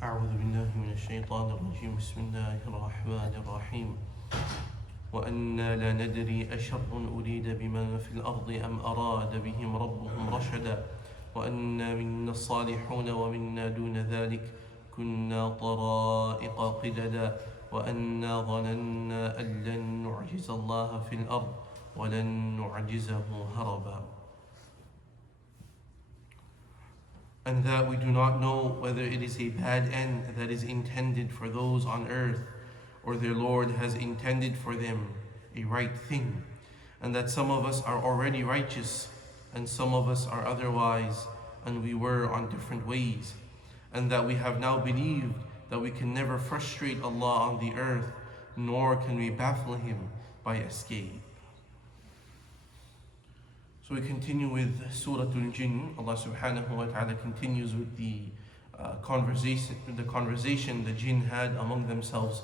أعوذ بالله من الشيطان الرجيم بسم الله الرحمن الرحيم وأنا لا ندري أشر أريد بمن في الأرض أم أراد بهم ربهم رشدا وأنا منا الصالحون ومنا دون ذلك كنا طرائق قددا وأنا ظننا أن لن نعجز الله في الأرض ولن نعجزه هربا. And that we do not know whether it is a bad end that is intended for those on earth, or their Lord has intended for them a right thing, and that some of us are already righteous, and some of us are otherwise, and we were on different ways, and that we have now believed that we can never frustrate Allah on the earth, nor can we baffle Him by escape. So we continue with Surah al-Jinn. Allah subhanahu wa ta'ala continues with the conversation the jinn had among themselves.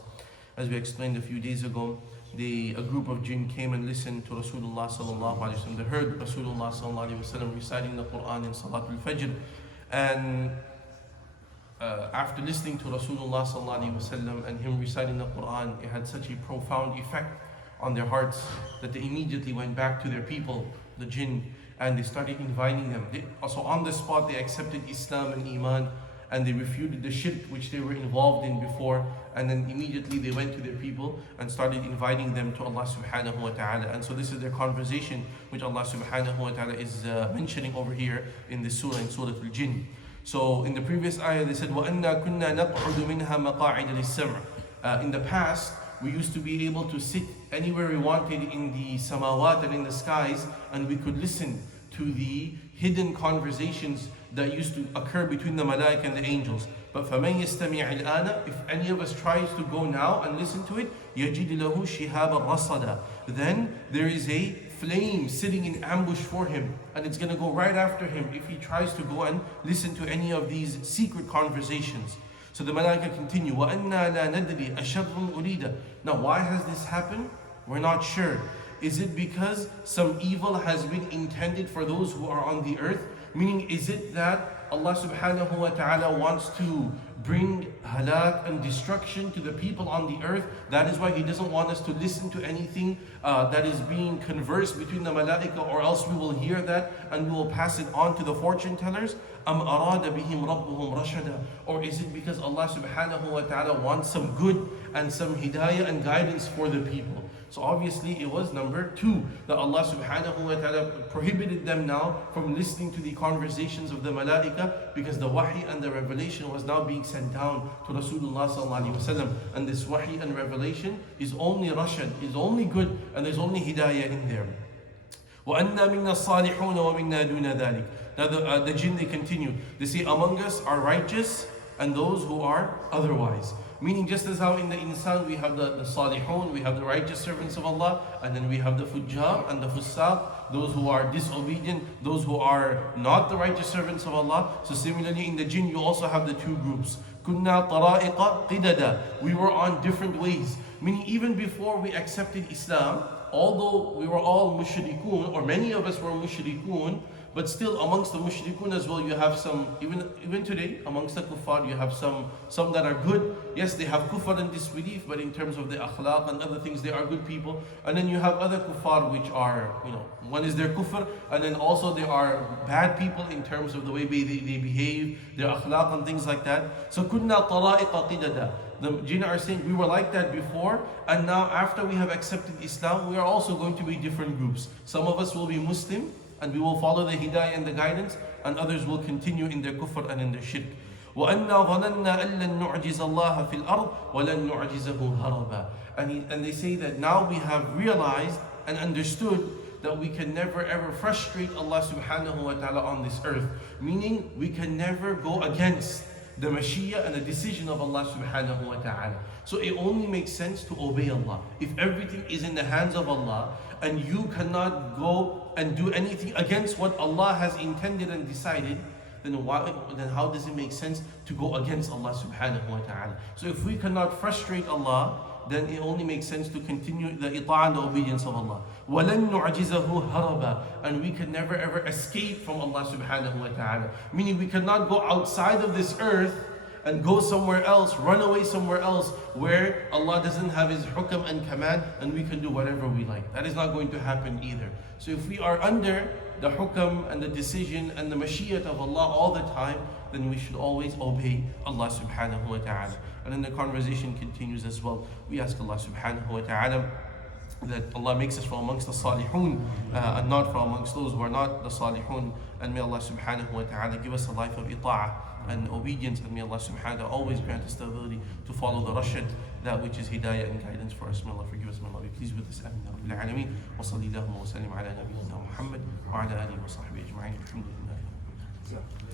As we explained a few days ago, a group of jinn came and listened to Rasulullah sallallahu alaihi wasallam. They heard Rasulullah sallallahu alaihi wasallam reciting the Quran in Salatul Fajr, and after listening to Rasulullah sallallahu alaihi wasallam and him reciting the Quran, it had such a profound effect on their hearts that they immediately went back to their people, the jinn, and they started inviting them. Also on the spot they accepted Islam and Iman, and they refuted the shirk which they were involved in before, and then immediately they went to their people and started inviting them to Allah subhanahu wa ta'ala. And so this is their conversation which Allah subhanahu wa ta'ala is mentioning over here in this surah, in Surah al-Jinn. So in the previous ayah they said وَأَنَّا كُنَّا نَقْعُدُ مِنْهَا مَقَاعِدَ لِلسَّمْعِ. In the past we used to be able to sit anywhere we wanted in the samawat and in the skies, and we could listen to the hidden conversations that used to occur between the malaika and the angels. But فَمَنْ يَسْتَمِعِ الْآنَ, if any of us tries to go now and listen to it, يَجِدْ لَهُ شِهَابًا رَصَدًا, then there is a flame sitting in ambush for him, and it's going to go right after him if he tries to go and listen to any of these secret conversations. So the malaika continue, وَأَنَّا لَا نَدْرِي أَشَرٌ أُرِيدَ. Now why has this happened? We're not sure. Is it because some evil has been intended for those who are on the earth? Meaning, is it that Allah subhanahu wa ta'ala wants to bring halak and destruction to the people on the earth? That is why He doesn't want us to listen to anything that is being conversed between the malaika, or else we will hear that and we will pass it on to the fortune tellers. أَمْ أَرَادَ بِهِمْ رَبُّهُمْ رَشَدًا. Or is it because Allah subhanahu wa ta'ala wants some good and some hidayah and guidance for the people? So obviously it was number two, that Allah subhanahu wa ta'ala prohibited them now from listening to the conversations of the malaika, because the wahi and the revelation was now being sent down to Rasulullah sallallahu alaihi wasallam. And this wahi and revelation is only rashad, is only good, and there's only hidayah in there. وَأَنَّا مِنَّا الصَّالِحُونَ وَمِنَّا دُونَ ذَلِكَ. Now the jinn, they continue. They say, among us are righteous and those who are otherwise. Meaning, just as how in the insan we have the salihun, we have the righteous servants of Allah, and then we have the fujjar and the fusaq, those who are disobedient, those who are not the righteous servants of Allah. So similarly in the jinn you also have the two groups. Kunna tara'iqa qidada. We were on different ways. Meaning even before we accepted Islam, although we were all mushrikun, or many of us were mushrikun, but still amongst the mushrikun as well, you have some, even today, amongst the kuffar, you have some that are good. Yes, they have kufr and disbelief, but in terms of the akhlaq and other things, they are good people. And then you have other kuffar which are, one is their kufr, and then also they are bad people in terms of the way they behave, their akhlaq and things like that. So kunna tara'iqa qidada. The jinn are saying, we were like that before, and now after we have accepted Islam, we are also going to be different groups. Some of us will be Muslim, and we will follow the hidayah and the guidance, and others will continue in their kufr and in their shirk. وَأَنَّا ظَنَنَّا أَن لَن نُعْجِزَ اللَّهَ فِي الْأَرْضِ وَلَن نُعْجِزَهُ هَرَبًا. And they say that now we have realized and understood that we can never ever frustrate Allah subhanahu wa ta'ala on this earth. Meaning, we can never go against the Mashiach and the decision of Allah subhanahu wa ta'ala. So it only makes sense to obey Allah. If everything is in the hands of Allah, and you cannot go and do anything against what Allah has intended and decided, then how does it make sense to go against Allah subhanahu wa ta'ala? So if we cannot frustrate Allah, then it only makes sense to continue the ita'ah and the obedience of Allah. وَلَن نُعْجِزَهُ هَرَبًا. And we can never ever escape from Allah subhanahu wa ta'ala. Meaning we cannot go outside of this earth and go somewhere else, run away somewhere else where Allah doesn't have His hukam and command and we can do whatever we like. That is not going to happen either. So if we are under the hukam and the decision and the mashiyyat of Allah all the time, then we should always obey Allah subhanahu wa ta'ala. And then the conversation continues as well. We ask Allah subhanahu wa ta'ala that Allah makes us from amongst the salihun and not from amongst those who are not the salihun. And may Allah subhanahu wa ta'ala give us a life of ita'ah and obedience, and may Allah subhanahu wa ta'ala always grant us the ability to follow the rashad, that which is hidayah and guidance for us. May Allah forgive us, may Allah be pleased with us. Amin ya rabbil alameen. Wa sallallahu wa sallim ala nabiyyina Muhammad wa ala alihi wa sahbihi ajma'in. Alhamdulillah.